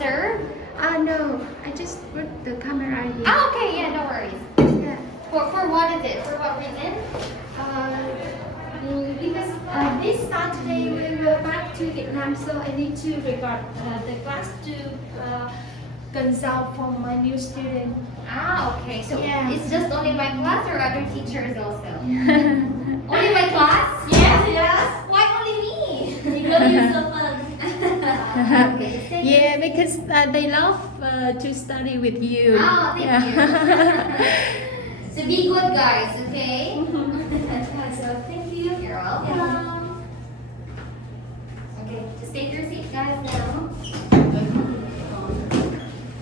closer? No, I just put the camera here. Oh, okay, yeah, no worries. Yeah. For what is it? For what reason? Because this Saturday we will back to Vietnam, so I need to record the class to consult for my new student. Ah, okay. So Yeah. it's just only my class or other teachers also? Only my class? Yes, yes. Why only me? Because you're so fun. Okay, just take Yeah, because they love to study with you. Oh, thank Yeah. you. So be good, guys, okay? So thank you. You're welcome. Okay, just take your seat, guys, now.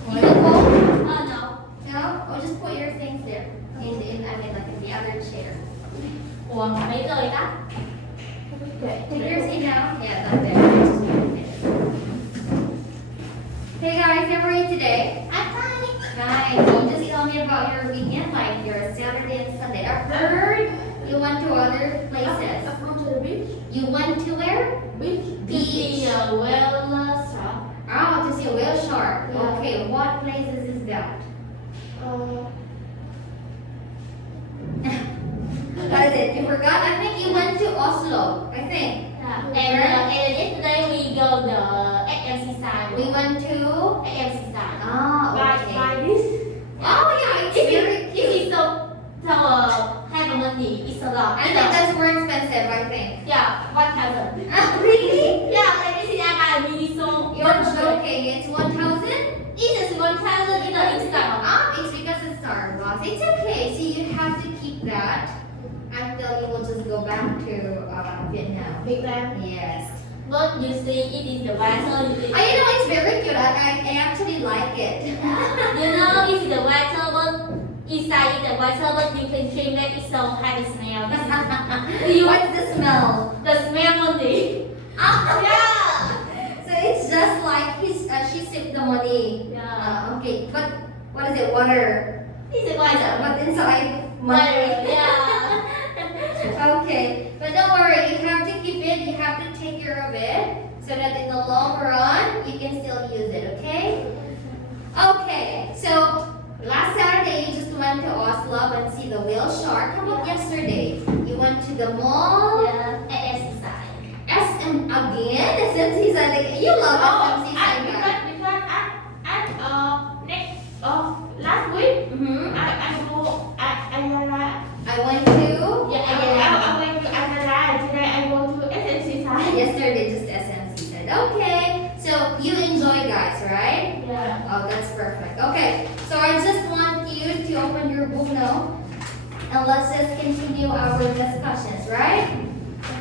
You can go? No. No? Or just put your things there. Like in the other chair. Ủa, mấy lời đó? Take your seat now. Yeah, not there. Just put it there. Hey guys, how are you today? I'm fine. Nice. Well, just tell me about your weekend, like your Saturday and Sunday. I heard you went to other places. I've gone to the beach. You went to where? Beach. Beach. To see a whale shark. Oh, to see a whale shark. Yeah. Okay, what places is that? What is it? You forgot? I think you went to Oslo. I think. Yeah. And yesterday we go the AMC side. We went to. AMC side. Ah, okay. By this. Oh yeah, it's very cute. It's so have money. It's a lot. I think that's more expensive. I think. Yeah, 1,000. Really? Yeah, like this is I buy a mini so. You're joking. It's 1,000. It is 1,000 in the Instagram. It's because it's Starbucks. It's okay. See, you have to keep that until you will just go back to Vietnam. Vietnam. Yes. But you see, it is the water. You know, it's very cute. I actually like it. You know, it's the water, but inside the water, but you can drink that it's so have a smell. What's the smell? The smell only. Yeah. So it's just like she sipped the money. Yeah. Okay, but what is it? Water. It's the water. But inside Water, money. yeah. Okay, but don't worry. You have to keep it. You have to take care of it so that in the long run you can still use it. Okay. Okay. So last Saturday you just went to Oslo and see the whale shark. How about yesterday? You went to the mall. Yeah, AMC side. SM again? SMC side. You love SMC side. Because next last week Mm-hmm. I I went to. went to Ayala. Today I go to SMC side. Yesterday just SMC side. Okay. So you enjoy, guys, right? Yeah. Oh, that's perfect. Okay, so I just want you to open your book now and let's just continue our discussions, right?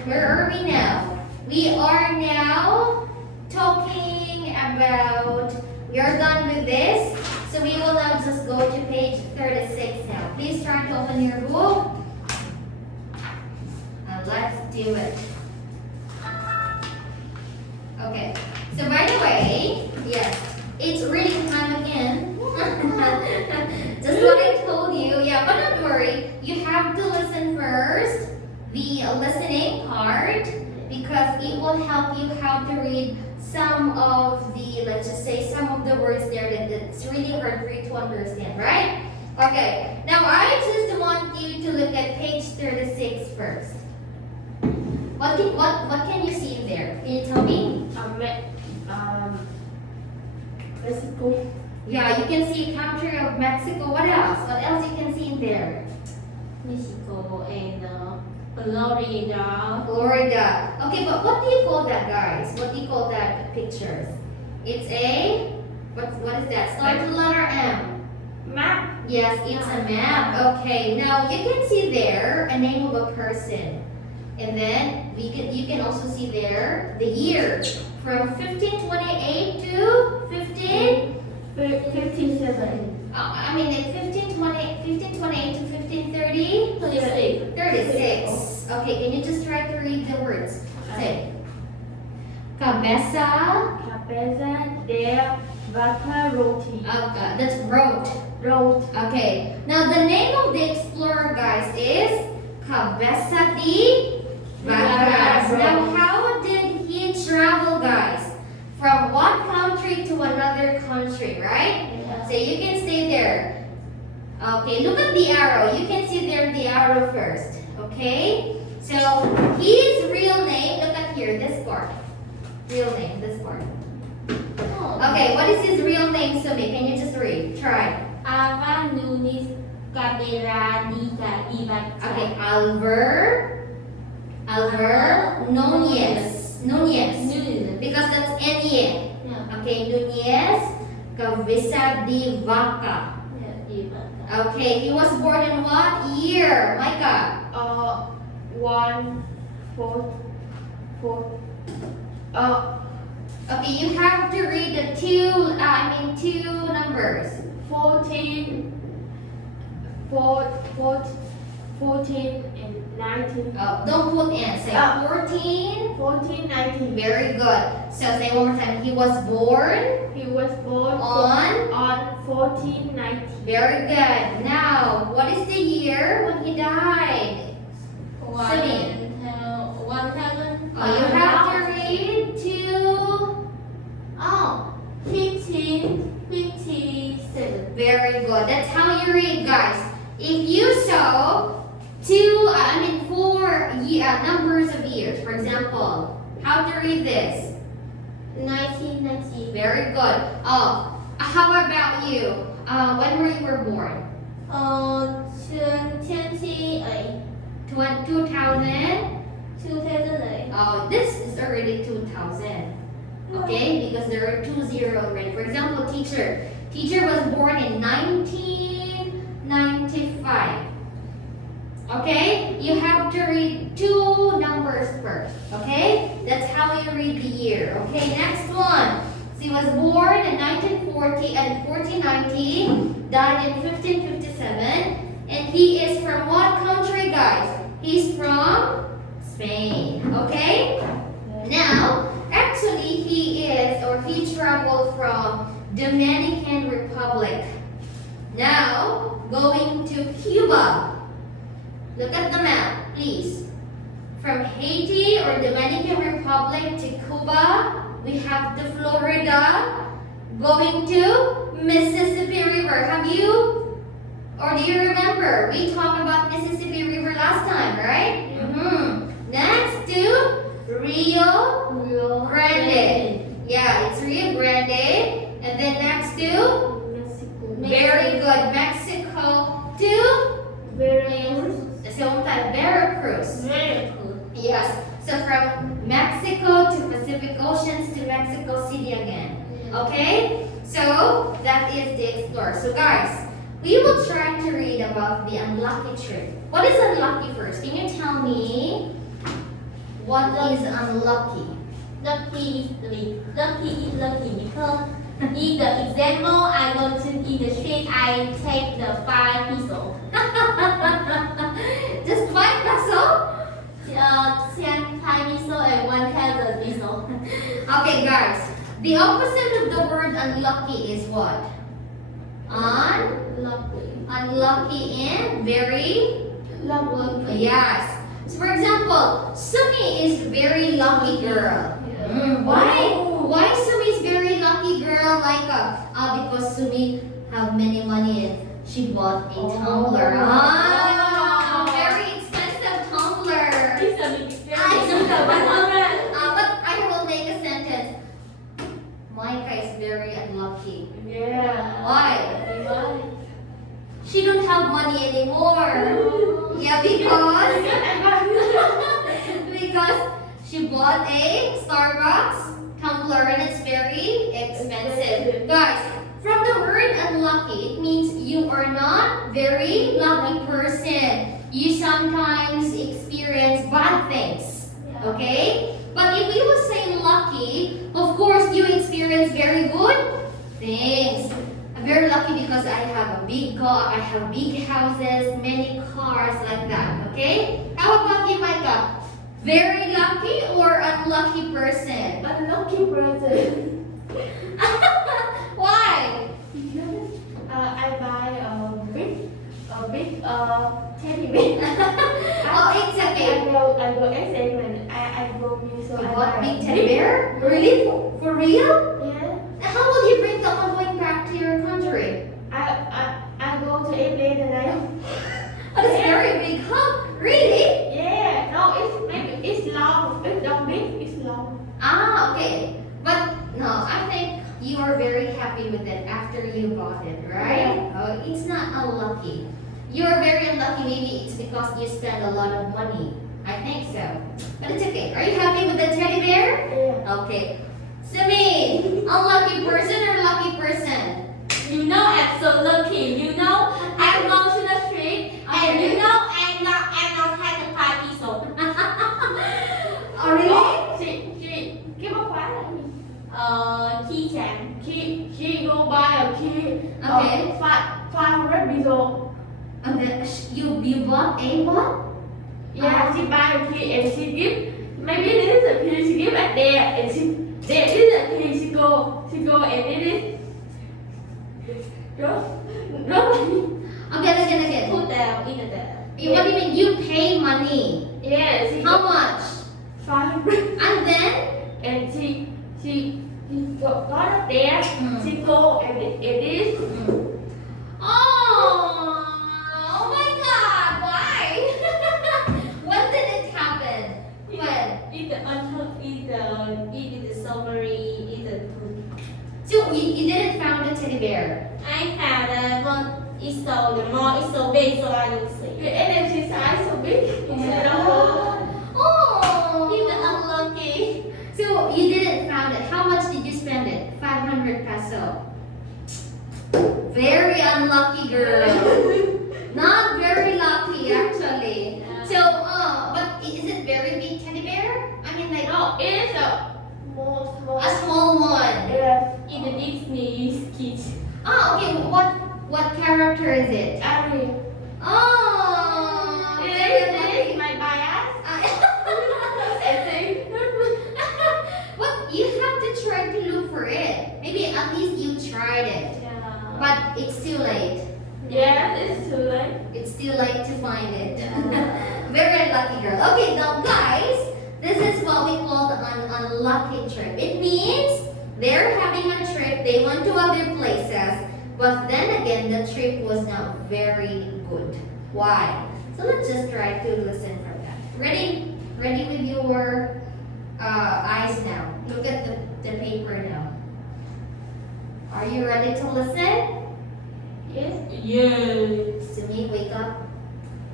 Where are we now? We are now talking about, we are done with this, so we will now just go to page 36 now. Please try to open your book and let's do it. Okay, so by the way, yes, it's reading time again. Just what I told you. Yeah, but don't worry. You have to listen first, the listening part, because it will help you how to read some of the, let's just say, some of the words there that it's really hard for you to understand, right? Okay, now I just want you to look at page 36 first. What can you see in there? Can you tell me? Mexico. Yeah, you can see country of Mexico. What else? What else you can see in there? Mexico and Florida. Florida. Okay, but what do you call that, guys? What do you call that pictures? It's a what is that? Start with the letter M. Map. Yes, it's a map. Okay, now you can see there a name of a person. And then you can also see there the year from 1528 to 57. I mean it's 1528 to 1530? 36. 36. Okay, can you just try to read the words? Say. Cabeza. Cabeza de vaca roti. That's road. Road. Okay. Now the name of the explorer, guys, is Cabeza de Vacas. Now how did he travel, guys? From one country to another country, right? Yeah. So you can stay there. Okay, look at the arrow. You can see there the arrow first. Okay? So his real name, look at here, this part. Real name, this part. Oh. Okay, what is his real name, Sumi? Can you just read? Try. Ava Nunis Cabera Diga Ibaca. Okay, Alver Nunez. Nunes. Because that's N-E. Yeah. Okay, Nunez Cabeza de Vaca. Yeah, Ibaca. Okay, he was born in what year, Micah? 1 4 4 Okay, you have to read the two numbers. 14 and 19. Oh, don't put in. Say 14. 14 19. Very good. So say one more time. He was born He was born on. 14 19. Very good. Now, what is the year when he died? Sydney. 1000. Oh, you have to read two. Oh, 1557. Very good. That's how you read, guys. If you saw four numbers of years, for example, how to read this? 1990. Very good. Oh, how about you? When were you born? 28. 2000. 2008. Oh, this is already 2000. Okay, because there are 20 already. For example, teacher. Teacher was born in 1995. Okay, you have to read two numbers first. Okay, that's how you read the year. Okay, next one. So he was born in 1940 and 1490, died in 1557, and he is from what country, guys? He's from Spain. Okay. Now, actually, he traveled from Dominican Republic. Now, going to Cuba. Look at the map, please. From Haiti or Dominican Republic to Cuba, we have the Florida. Going to Mississippi River. Have you, or do you remember? We talked about Mississippi River last time, right? Next to Rio Grande. Yeah, it's Rio Grande. And then next to, very good, Mexico to, Veracruz. Yes, so from Mexico to Pacific Oceans to Mexico City again. Okay, so that is the explorer. So guys, we will try to read about the unlucky trip. What is unlucky first? Can you tell me what is unlucky? Lucky is lucky because in the example I go to in the street I take the 5 peso. Just 5 peso? 10 peso and 1,000 peso. Okay guys, the opposite of the word unlucky is what? Unlucky and very Lucky. yes. So for example, Sumi is very lucky girl. Why Sumi is very lucky girl? Like because Sumi have many money and she bought a tumbler. Very expensive tumbler. But I will make a sentence. Micah is very unlucky. Yeah. Why? She don't have money anymore. Yeah, because she bought a Starbucks tumbler and it's very expensive. Guys, from the word unlucky, it means you are not very lucky person. You sometimes experience bad things. Okay? But if we would say lucky, of course you experience very good things. I'm very lucky because I have a big car, I have big houses, many cars like that. Okay? How about you, Micah? Very lucky or unlucky person? Unlucky person. Why? I buy a big teddy bear. Oh, it's okay. I go SM and I go me You bought big teddy bear? Really? For real? Yeah. How will you bring someone going back very big cup. Really? Yeah, no, it's long. It's not big, it's long. Ah, okay. But no, I think you are very happy with it after you bought it, right? Oh, it's not unlucky. You are very unlucky. Maybe it's because you spend a lot of money. I think so. But it's okay. Are you happy with the teddy bear? Yeah. Okay. Simi, unlucky person or lucky person? You know I'm so lucky. You know I go to the street and you know I'm not had the party so. Oh, really? Chị cái bóc khóa là gì? Key chain. She go buy a key. Okay. 500 peso. And then you bought a what? Yeah, she buy a key and she give. Maybe this is a key she give at there and there is a key she go and it is. Again. Put them in the. What do you mean? You pay money. Yeah, she How much? 500. And then? And she got up there. Mm. She go and it is. Oh my God! Why? When did it happen? When? In the summary, in the. So you didn't found the teddy bear. I found one. It's so the more it's so big, so I don't see. The energy size so big. Oh. He's unlucky. So you didn't found it. How much did you spend it? 500 peso. Very unlucky girl. Not very lucky actually. So but is it very big teddy bear? I mean like No, it is a small. a small one. Yes. In the Disney sketch. Oh okay. What character is it? Ari. Oh. This is my bias. What you have to try to look for it. Maybe at least you tried it. Yeah. But it's too late. Yeah, it's too late. It's too late to find it. Very lucky girl. Okay, now guys, this is what we call an unlucky trip. It means they're having a trip, they went to other places, but then again, the trip was not very good. Why? So let's just try to listen for that. Ready? Ready with your eyes now. Look at the paper now. Are you ready to listen? Yes. Yes. Sumi, wake up.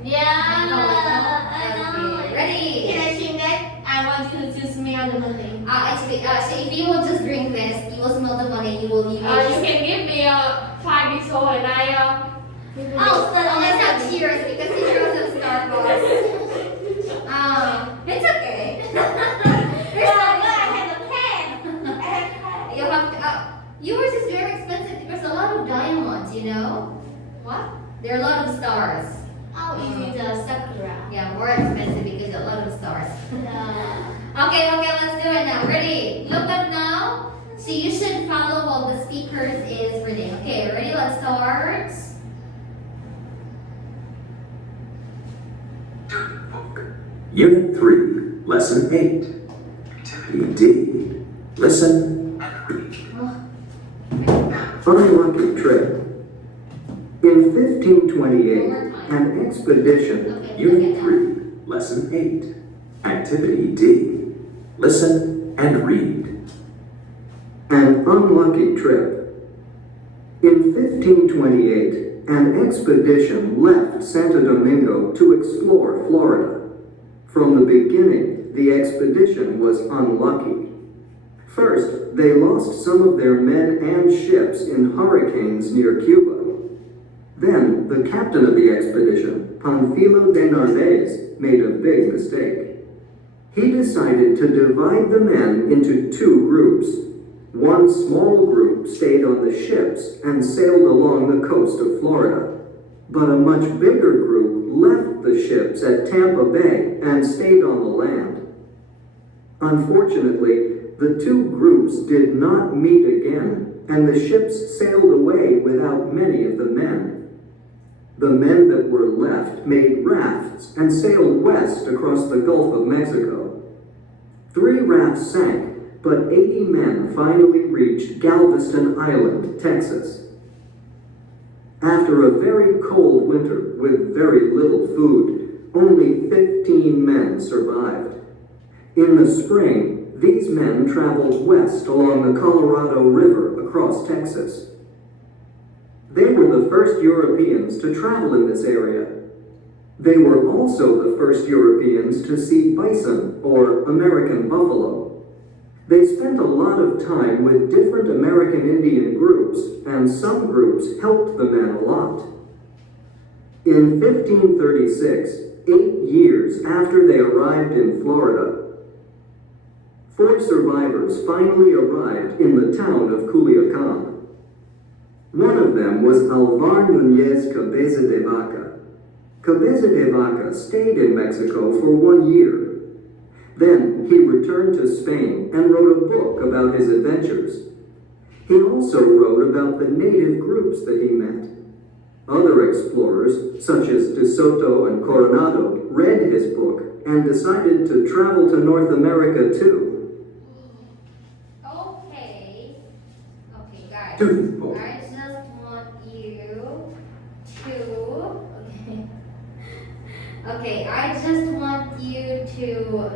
Yeah. I know. Okay, ready? Can I change that? I want you to smell the money. Actually, so if you will just drink this, you will smell the money. You will. You can give me a 5 peso and I. Oh, let's have cheers because cheers of Starbucks. It's okay. There's I have a pen. You have to, yours is very expensive because a lot of diamonds, you know? What? There are a lot of stars. Oh, is it the sakura? Yeah, more expensive because a lot of stars. Yeah. Okay, let's do it now. Ready? Look up now. So you should follow while the speakers is reading. Okay, ready? Let's start. Unit 3, Lesson 8. Activity D. Listen and read. Unlucky trip. In 1528, an expedition, Unit 3, Lesson 8. Activity D. Listen and read. An unlucky trip. In 1528, an expedition left Santo Domingo to explore Florida. From the beginning, the expedition was unlucky. First, they lost some of their men and ships in hurricanes near Cuba. Then, the captain of the expedition, Panfilo de Narvaez, made a big mistake. He decided to divide the men into two groups. One small group stayed on the ships and sailed along the coast of Florida. But a much bigger group left the ships at Tampa Bay and stayed on the land. Unfortunately, the two groups did not meet again, and the ships sailed away without many of the men. The men that were left made rafts and sailed west across the Gulf of Mexico. 3 rafts sank, but 80 men finally reached Galveston Island, Texas. After a very cold winter with very little food, only 15 men survived. In the spring, these men traveled west along the Colorado River across Texas. They were the first Europeans to travel in this area. They were also the first Europeans to see bison, or American buffalo. They spent a lot of time with different American Indian groups, and some groups helped the men a lot. In 1536, 8 years after they arrived in Florida, 4 survivors finally arrived in the town of Culiacan. One of them was Alvar Núñez Cabeza de Vaca. Cabeza de Vaca stayed in Mexico for 1 year. Then he returned to Spain and wrote a book about his adventures. He also wrote about the native groups that he met. Other explorers, such as De Soto and Coronado, read his book and decided to travel to North America too. Okay. Okay, guys. Two. I just want you to. Okay. Okay, I just want you to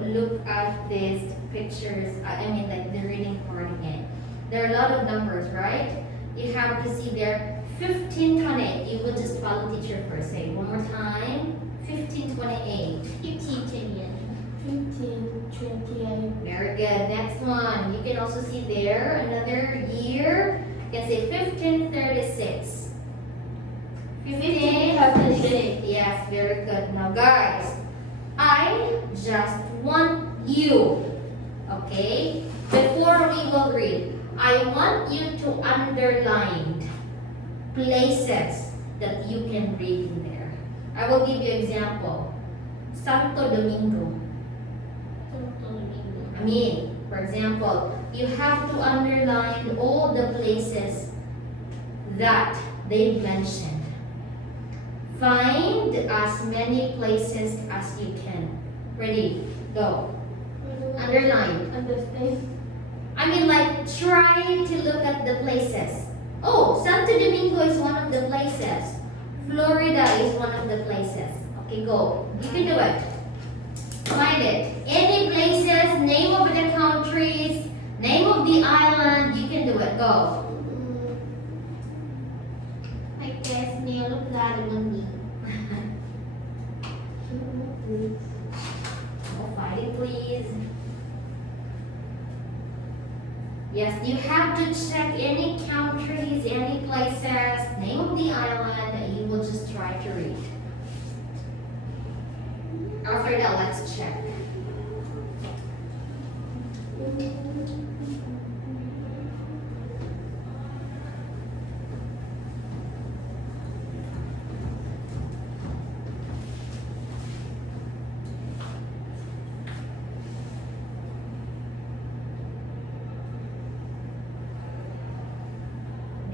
look at these pictures. I mean, like the reading part again. There are a lot of numbers, right? You have to see there 1528. You will just follow teacher first. Say one more time. 1528. 1528. 1528. Very good. Next one. You can also see there another year. You can say 1536. 1536. Yes, very good. Now, guys, I just want you, okay, before we will read, I want you to underline places that you can read in there. I will give you example. Santo Domingo. I mean, for example, you have to underline all the places that they mentioned. Find as many places as you can. Ready? Go. Underline. Understand. I mean, like, try to look at the places. Oh, Santo Domingo is one of the places. Florida is one of the places. Okay, go. You can do it. Find it. Any places, name of the countries, name of the island, you can do it. Go. I guess near the money. Oh, find it, please. Yes, you have to check any countries, any places, name of the island that you will just try to read. After that, let's check.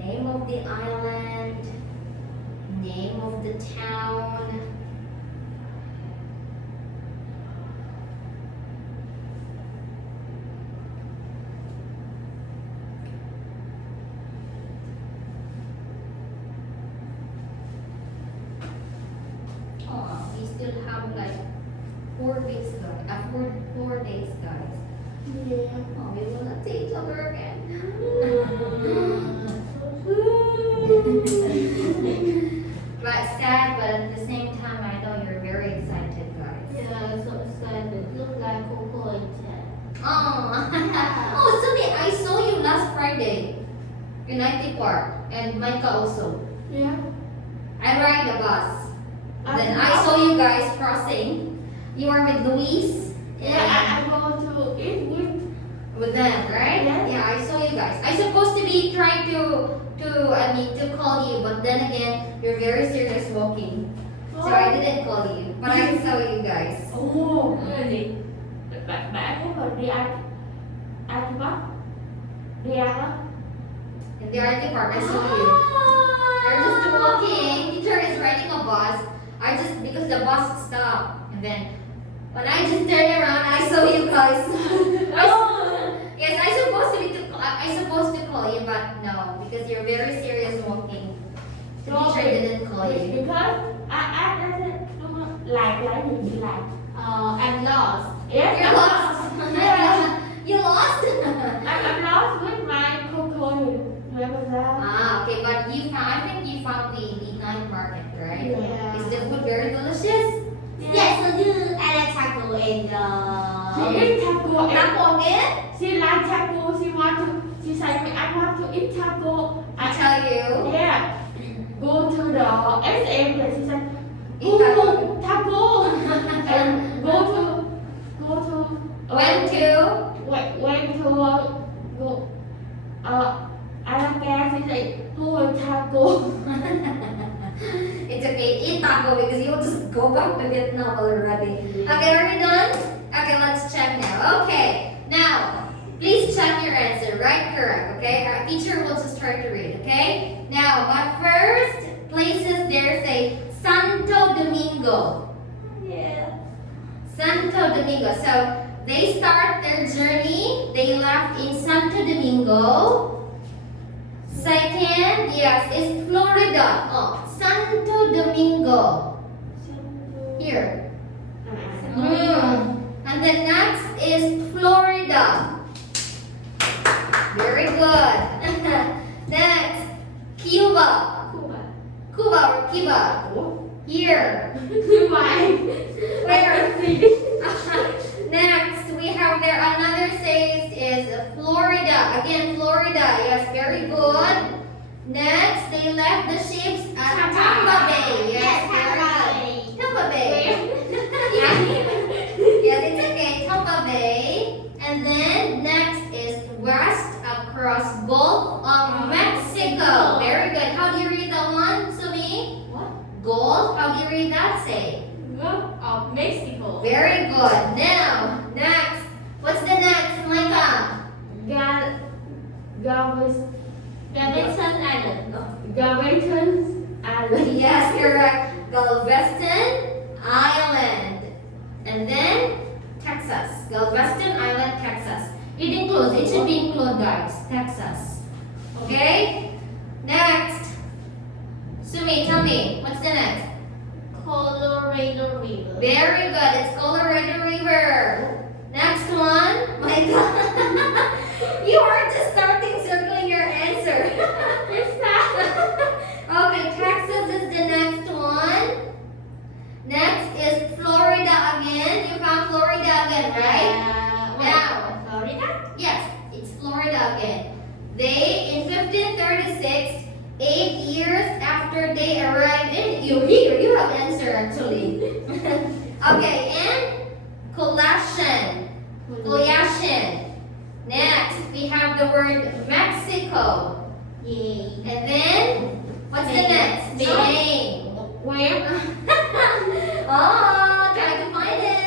Name of the island, name of the town. Oh, we still have like 4 weeks, guys. 4 days, guys. Yeah. Oh, we will not see each other again. But sad, but at the same time, I know you're very excited, guys. Yeah, so excited. Look like Coco and Ted. Oh, oh, Sumi, I saw you last Friday in IT Park, and Micah also. Yeah. I ride the bus. Then I saw you guys crossing. You were with Luis. Yeah, I go to eat With them, right? Yes. Yeah, I saw you guys. I supposed to be trying to call you, but then again, you're very serious walking. So I didn't call you. But I saw you guys. Ồ, cái gì? Bạn thấy rồi đi ăn thì bắt đi ăn á. In the art department, I saw you. They're just walking. Teacher is riding a bus. Because the bus stopped. And then, when I just turned around, I saw you guys. Yes, I supposed to call you, but no, because you're very serious walking. The teacher didn't call you. Because I said, like gì like. I'm lost. Yes, You're I'm lost. Yeah. You lost? I'm lost with my cocoa. Remember that? Okay, but you found, I think you found the night market, right? Yeah. Is the food very delicious? Yes, so you I like taco and She eat taco and Taco again? she like taco. She said me, I want to eat taco. I tell you. Yeah. Go to the SM and she said, Eat taco. taco. And go to Went to go Alaka, she said, go taco. It's okay, eat taco because you'll just go back to Vietnam already. Okay, are we done? Okay, let's check now. Okay, now, please check your answer, right? Correct, okay? Our teacher will just try to read, okay? Now, but first, places there say Santo Domingo. yeah. Santo Domingo. So, they start their journey. They left in Santo Domingo. Second, yes, is Florida. Oh, Santo Domingo. Here. And the next is Florida. Very good. Next, Cuba. Cuba or Cuba. Here. Where? Next, we have there another says is Florida. Again, Florida. Yes, very good. Next, they left the ships at Tampa Bay. Yes, Tampa Bay. Yes, it's okay. Tampa Bay. And then next is west across Gulf of Mexico. Very good. How do you read that one, Sumi? What? Gulf. How do you read that? Say. Gulf of Mexico. Very good. Now, next. What's the next, Micah? Galveston Island. Galveston Island. Yes, correct. Galveston Island. And then Texas. Galveston Island, Texas. It includes, it should be included, guys. Texas. Okay? Next. Sumi, tell me, what's the next? Colorado River. Very good. It's Colorado River. Next one. My God. You are just starting circling your answer. Okay, Texas is the next one. Next is Florida again. You found Florida again, right? Now. Florida? Yes, it's Florida again. They, in 1536, 8 years after they arrived in, you have answer actually. Okay, and Colossian. Next, we have the word Mexico. Yay. And then, what's the next? Spain. Where? Oh, try to find it.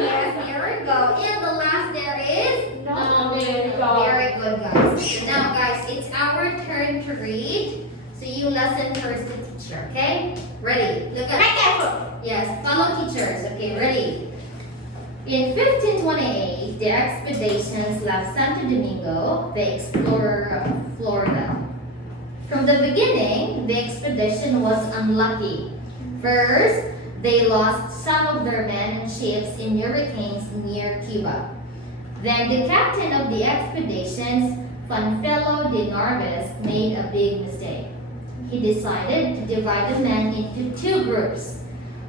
Yes, here we go. And the last there is? No, there you go. Very good, guys. So now, guys, it's our turn to read. So you listen first to teacher, okay? Ready? Look at. Yes, follow teachers. Okay, ready? In 1528, the expeditions left Santo Domingo, the explorer of Florida. From the beginning, the expedition was unlucky. First, they lost some of their men and ships in hurricanes near Cuba. Then the captain of the expeditions, Panfilo de Narvaez, made a big mistake. He decided to divide the men into two groups.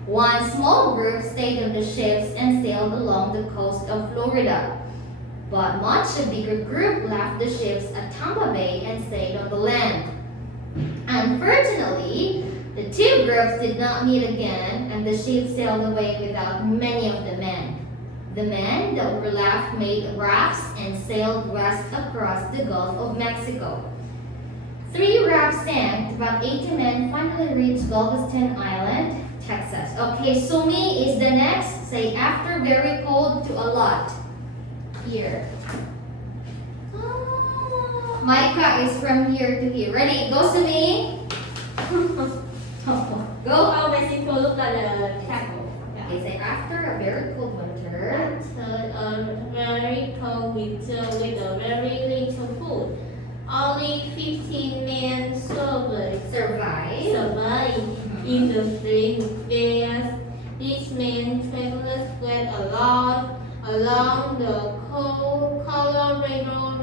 One small group stayed on the ships and sailed along the coast of Florida. But much a bigger group left the ships at Tampa Bay and stayed on the land. Unfortunately, the two groups did not meet again and the ships sailed away without many of the men. The men that were left made rafts and sailed west across the Gulf of Mexico. 3 rafts sank, but 80 men finally reached Galveston Island, Texas. Okay, Sumi is the next. Say after very cold to a lot. Here. Micah is from here to here. Ready? Go, Sumi. Go. Oh, Mexico look like a taco. Okay, say after a very cold winter. After a very cold winter with a very little food. only 15 men survived in the spring, where these men traveled along the Colorado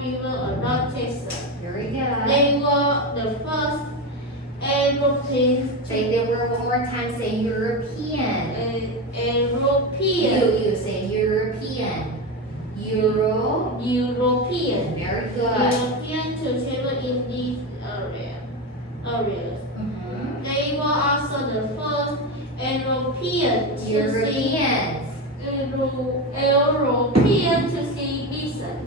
River around Texas. Very good. They were the first Europeans. Say they were one more time. Say European. European. You say European. European. Very good. European to travel in these areas. Mhm. They were also the first European to Europeans. European to see bison.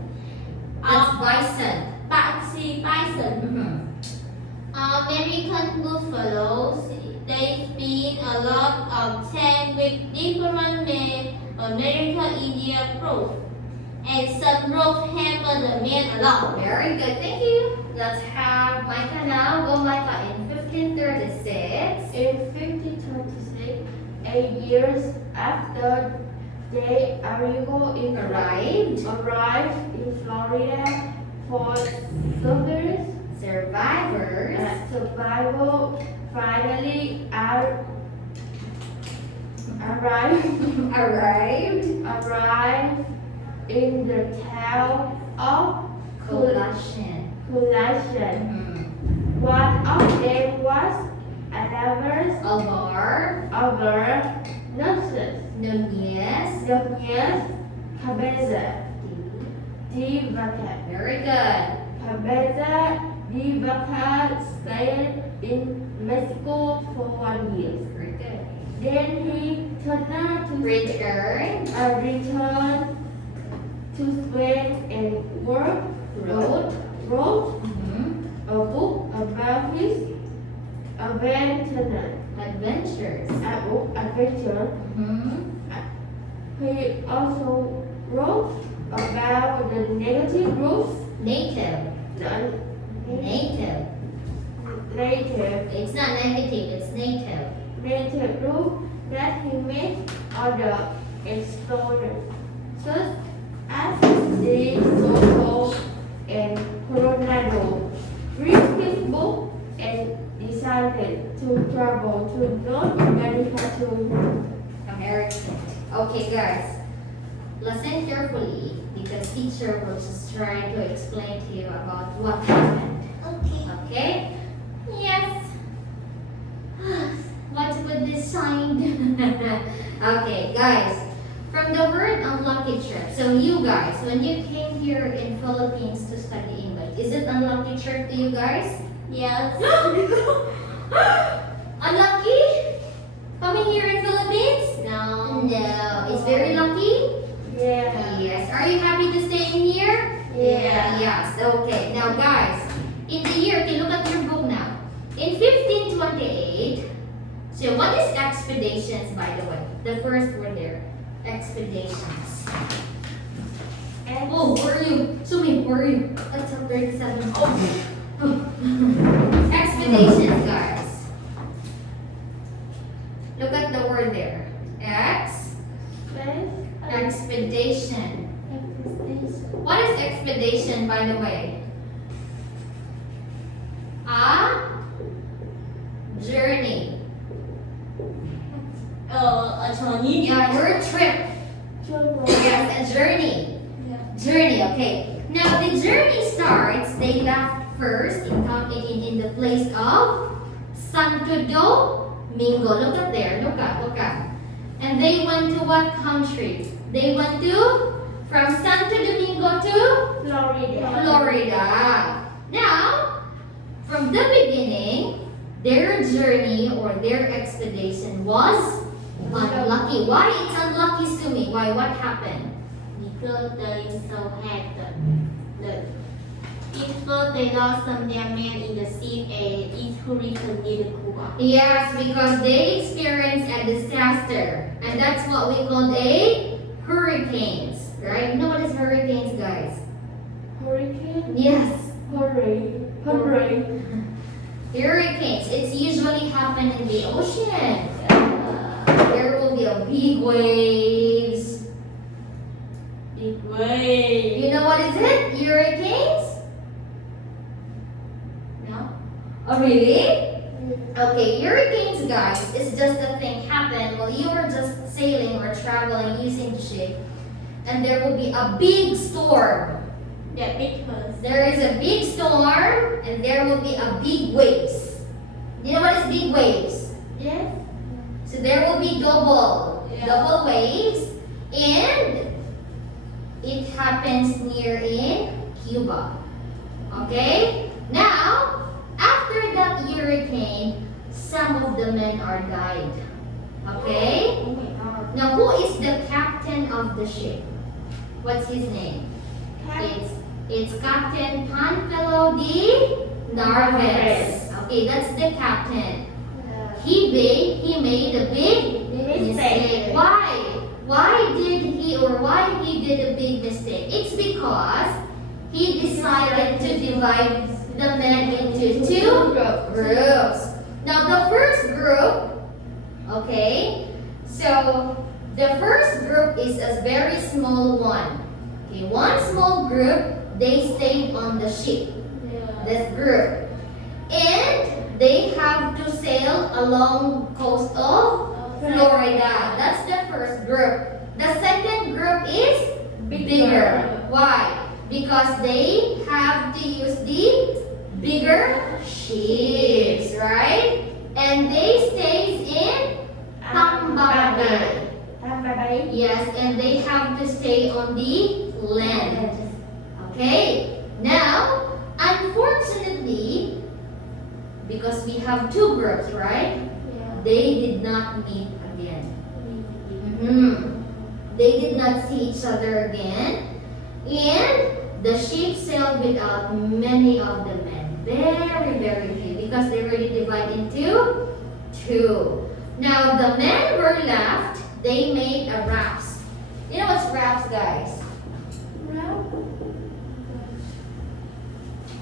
That's bison. Bison. Mhm. American buffaloes. They've been a lot of time with different men, American Indian group, and some group help the men a lot. Very good. Thank you. Let's have Micah now. Go Micah in 1536. In 1526, 8 years after they arrived in Florida for Survivors. survival finally arrived Arrived. in the town of Coalition. Coalition. Mhm. One of them was Alvarez Alvar. Nurses Nunez. Cabeza de Vaca. Very good. Cabeza de Vaca stayed in Mexico for 1 year. Very good. Then he returned to Spain and wrote Mhm. a book about his Adventures. adventure. Mhm. He also wrote about the negative groups, Native. Native. It's not negative, it's native. native group that he met other explorers, such as the Soto and Coronado. Read his book and decided to travel to North America to American. Okay, guys. Listen carefully because teacher will just try to explain to you about what happened. Okay. Okay? Yes. What would this sign? Okay, guys. From the word unlucky trip. So you guys, when you came here in Philippines to study English, is it unlucky trip to you guys? Yes. Unlucky? Coming here in Philippines? No. No. It's very lucky? yeah. Yes. Are you happy to stay in here? Yeah. Yes. Okay. Now, guys, in the year, okay, look at your book now. In 1528, so what is expeditions, by the way? The first word there, expeditions. Oh, where are you? Sumi, where are you? That's 37. Oh. Expeditions, guys. Look at the word there. Expedition. What is expedition, by the way? A journey. A journey. Yeah, word trip. Yes, a journey. Yeah. Journey, okay. Now the journey starts, they left first in the place of Santo Domingo. Look up there, look up. And they went to what country? They went to, from Santo Domingo to Florida. Now, from the beginning, their journey or their expedition was unlucky. Why it's unlucky, Sumi? Why? What happened? Because they so had first they lost some their men in the sea and it hurricane near Cuba. Yes, because they experienced a disaster, and that's what we call a hurricanes, right? You know what is hurricanes, guys? Hurricane? Yes, hurricanes. It's usually happen in the ocean. There will be a big waves. Big wave. You know what is it? Hurricanes? Oh, really? Okay, hurricanes, guys, is just a thing happen while you are just sailing or traveling using the ship, and there will be a big storm. Yeah, because There is a big storm, and there will be a big waves. You know what is big waves? Yes. So there will be double waves, and it happens near in Cuba. Okay? Now, after that hurricane, some of the men are died. Okay? oh my god. Now, who is the captain of the ship? What's his name? It's Captain Panfilo de Narvaez. Okay, that's the captain. He made a big mistake. Why he did a big mistake? It's because he decided to divide the men into two groups. Now the first group, okay, so the first group is a very small one. Okay, one small group, they stayed on the ship. This group. And they have to sail along coast of Florida. That's the first group. The second group is bigger. Why? Because they have to use the bigger ships, right? And they stays in Tampa Bay. Yes, and they have to stay on the land. Okay? Now, unfortunately, because we have two groups, right? They did not meet again. They did not see each other again. And the ship sailed without many of the men. Very, very few. Because they already divided into two. Now, the men were left. They made a rafts. You know what's rafts, guys?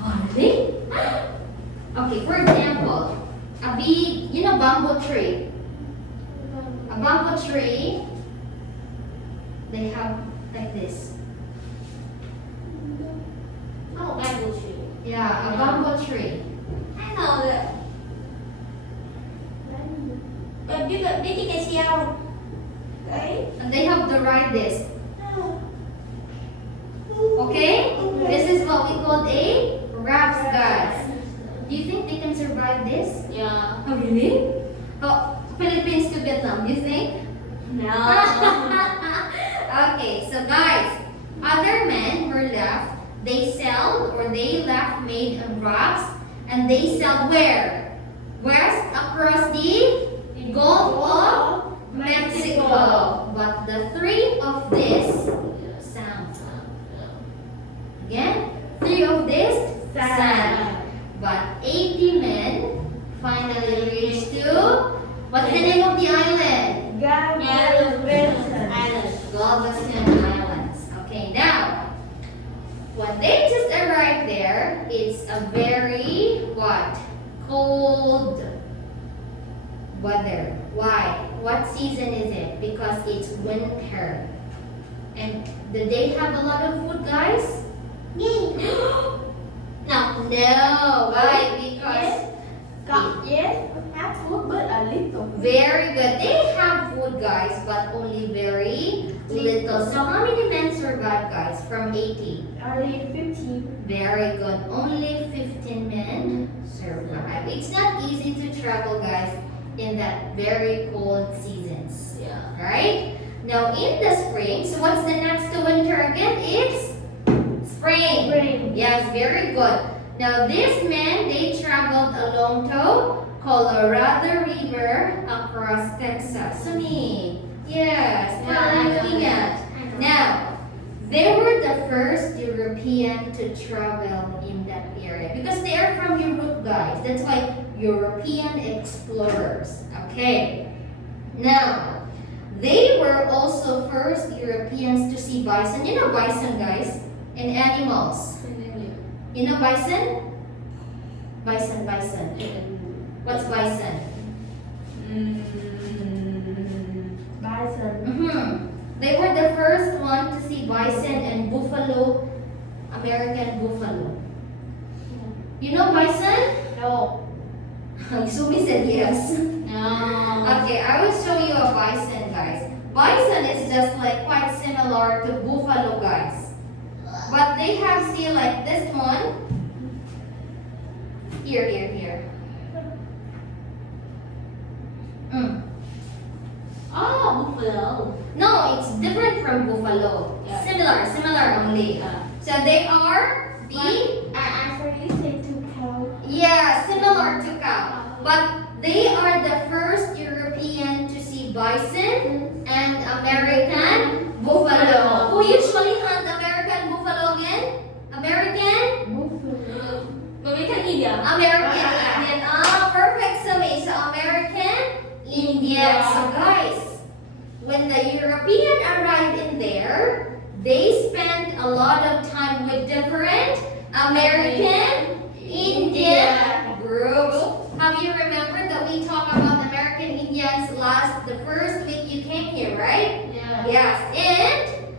Oh, really? Okay, for example, a big, bamboo tree. A bamboo tree, they have like this. Oh, bamboo tree. Yeah, a bamboo tree. I know that. But you can see how. Right? And they have to ride this. Okay? This is what we call a rafts, guys. Do you think they can survive this? Yeah. Oh, really? Oh, Philippines to Vietnam, you think? No. Okay, so guys, other men were left. They sailed or they left made of rafts, and they sailed where? West across the Gulf of Mexico. But the three of this sank. Again, three of this sank. But 80 men finally reached to, what's the name of the island? Galveston Island. Galveston Islands. Okay, now, when they just arrived there, it's a very, cold weather. Why? What season is it? Because it's winter. And did they have a lot of food, guys? No. Why? Because Yes, have food, but a little. very good. They have food, guys, but only very little. So how many men survived, guys, from 80? Only 15. Very good. Only 15 men survived. It's not easy to travel, guys, in that very cold seasons. Yeah. Right? Now in the spring, so what's the next to winter again? It's spring. Spring. Yes, very good. Now these men, they traveled along to Colorado River across Texas. Sunny. Yes, what are you looking at? Now, they were the first European to travel in that area because they are from Europe, guys. That's why European explorers. Okay. Now, they were also first Europeans to see bison. You know bison, guys? And animals. You know bison? Bison. What's bison? Bison. They were the first one to see bison and buffalo, American buffalo. You know bison? No. Sumi said yes. No. Okay, I will show you a bison, guys. Bison is just like quite similar to buffalo, guys. But they have still like this one. Here. Oh, buffalo. No, it's different from buffalo. Yeah. Similar only. So they are the I actually say to cow. yeah, similar to cow. But they are the first European to see bison and American buffalo. Who usually hunt American buffalo again? American? Buffalo. American India. American Indian. Ah, perfect, Sumi. So American Indian. So guys, when the European arrived in there, they spent a lot of time with different American Indian groups. Have you remembered that we talked about American Indians the first week you came here, right? Yeah. Yes, and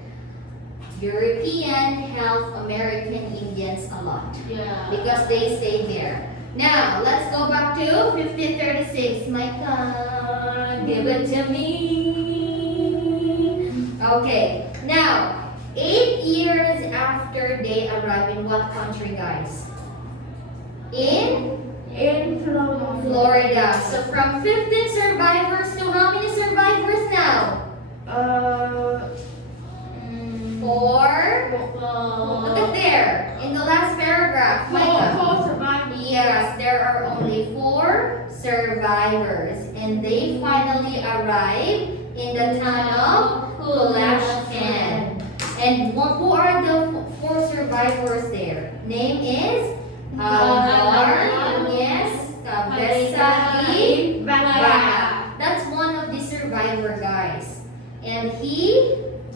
European helped American Indians a lot Yeah. because they stayed there. Now, let's go back to 1536. My God, give it to me. Okay, now, 8 years after they arrived in what country, guys? In In Florida. Florida. So from 15 survivors to how many survivors now? 4. Look at there. In the last paragraph. Micah. Four survivors. Yes, there are only 4 survivors. And they finally arrived in the town of Kulashkan. And who are the 4 survivors there? Name is Hagar, yes, Kabesa, Baga. That's one of the survivor guys. And he,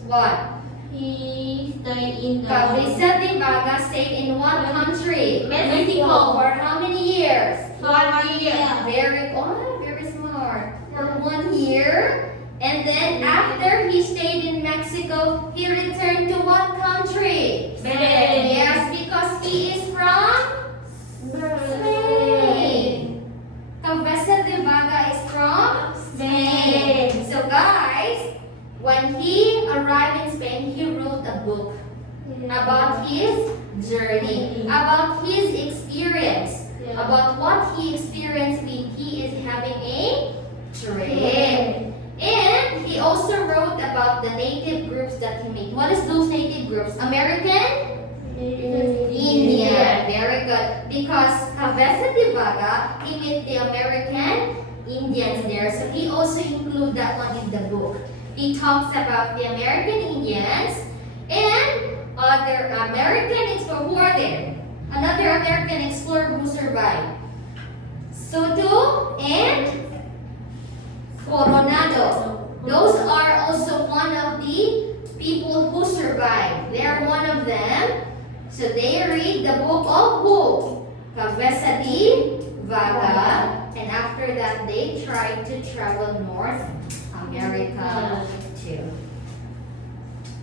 what? He stayed in the Kabesa de Baga stayed in what country? Mexico. For how many years? 1 year. Very smart. For 1 year. And then after he stayed in Mexico, he returned to what country? Spain. Yes, because he is from Spain. Cabeza de Vaga is from Spain. So guys, when he arrived in Spain, he wrote a book about his journey, about his experience, Yeah. about what he experienced when he is having a trip. And he also wrote about the native groups that he made. What is those native groups? American? Indian. Very good. Because Cabeza de Vaga, he met the American Indians there. So he also included that one in the book. He talks about the American Indians and other American explorers. Who are there? Another American explorer who survived. Soto and Coronado. Those are also one of the people who survived. They are one of them. So they read the book of who? Cabeza de Vaga. And after that, they tried to travel North America too.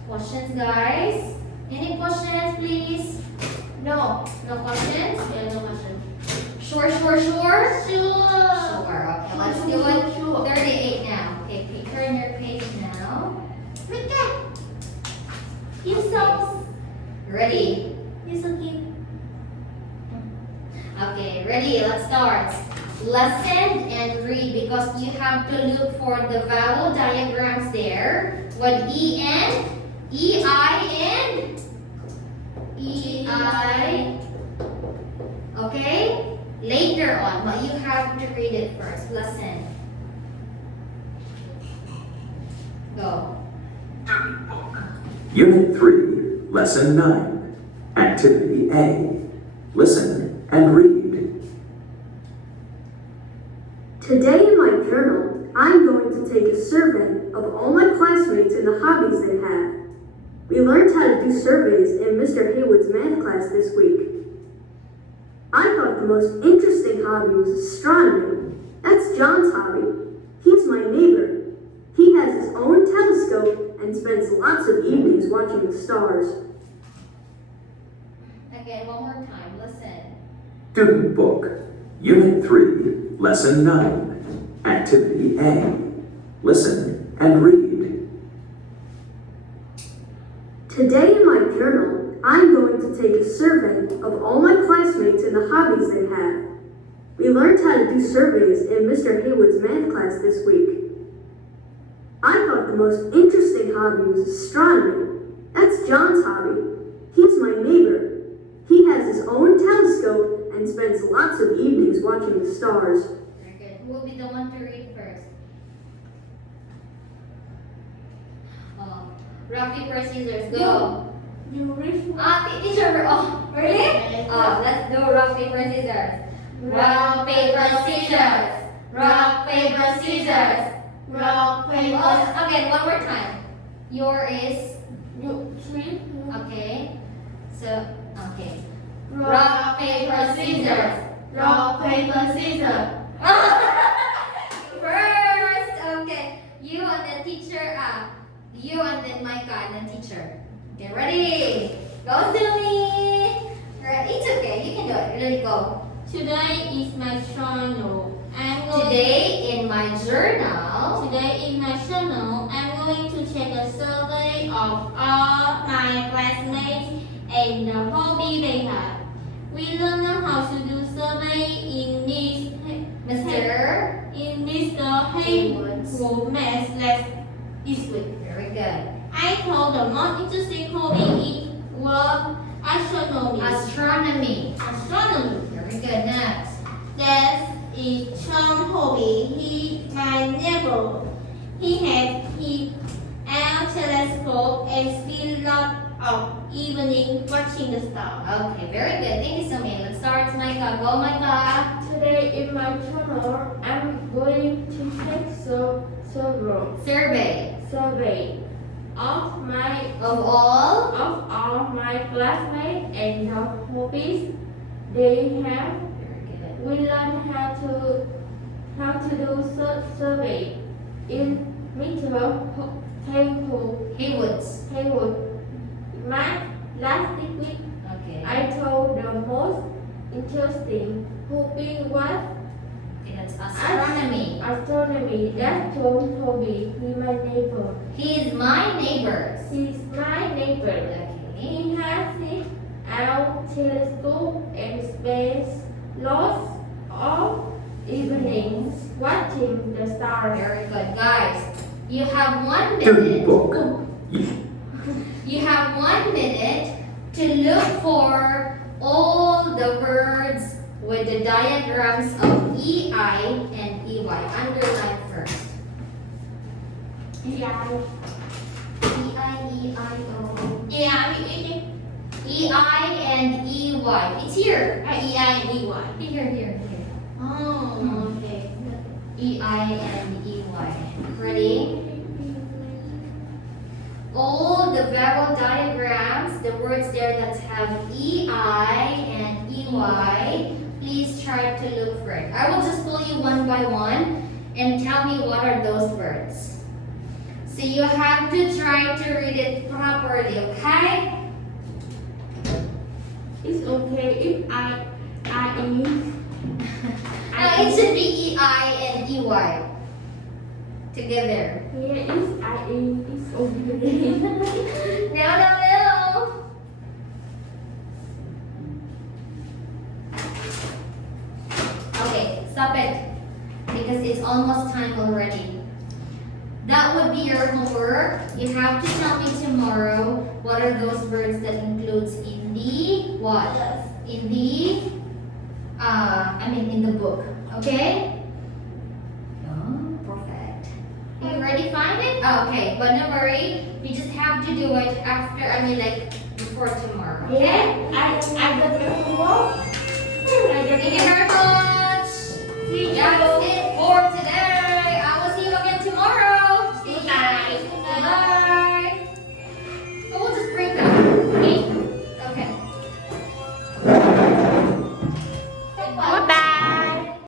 Questions, guys? Any questions, please? No. No questions? Yeah, no question. Sure. Sure. Sure, okay, let's do it. 38 now. Okay, turn your page now. You so Ready? so cute. Okay, ready, let's start. Listen and read because you have to look for the vowel diagrams there. What E-N, E-I, and E-I. Okay? Later on, but you have to read it first. Listen. Go. Unit 3, Lesson 9. Activity A. Listen and read. Today in my journal, I'm going to take a survey of all my classmates and the hobbies they have. We learned how to do surveys in Mr. Haywood's math class this week. I thought the most interesting hobby was astronomy. That's John's hobby. He's my neighbor. He has his own telescope and spends lots of evenings watching the stars. Again, one more time. Listen. Student Book. Unit 3, Lesson 9. Activity A. Listen and read. Today in my journal, I'm going to take a survey of all my classmates and the hobbies they have. We learned how to do surveys in Mr. Haywood's math class this week. I thought the most interesting hobby was astronomy. That's John's hobby. He's my neighbor. He has his own telescope and spends lots of evenings watching the stars. Very good. Who will be the one to read first? Rock, paper, scissors, go. You read. Teacher, oh, really? Let's do rock, paper, scissors. Rock, paper, scissors. Rock, paper, scissors. Rock, paper. Oh, again, one more time. Your is, You three. okay. So, okay. Rock, paper, scissors. Rock, paper, scissors. First, okay. You and then teacher, you and then Micah and then teacher. Okay, ready? Go, Sumi. Right, it's okay. You can do it. Ready, go. Today is my journal. Today in my journal, I'm going to take a survey of all my classmates and the hobby they have. We learn how to do survey in Mr. Mr. Haywood's math class this week. Very good. I thought the most interesting hobby was astronomy. Astronomy. Very good. Next. That is Sean's hobby. My neighbor. He has his own telescope and spends lots of evening watching the stars. Okay, very good. Thank you so much. Let's start, Micah. Go, Micah. Today in my journal, I'm going to take several Survey survey of of all. all my classmates and the hobbies they have. Very good. We learn how to do survey in Mr. Haywood's. Haywood. Last week, Okay. I told the most interesting hobby was Okay, that's astronomy. astronomy. That's John's hobby. He's my neighbor. He is my neighbor. He's my neighbor. Okay. He has his own telescope and spends lots of evenings watching the stars. Very good. Guys, you have 1 Dirty minute. book. You have 1 minute to look for all the words with the diagrams of EI and EY. Underline first. EI, EI-O. EI and EY. It's here. EI and EY. Here. Oh, okay. EI and EY. Ready? All the vowel diagrams, the words there that have EI and EY, please try to look for it. I will just pull you one by one and tell me what are those words. So you have to try to read it properly, okay? It's okay if I It should be EI and EY together. Here is it's okay. No. Okay, stop it. Because it's almost time already. That would be your homework. You have to tell me tomorrow what are those words that includes in the what? In the in the book. Okay? Oh, perfect. You already find it? Okay, but don't worry. You just have to do it after, before tomorrow. Okay? I got the homework. Thank you very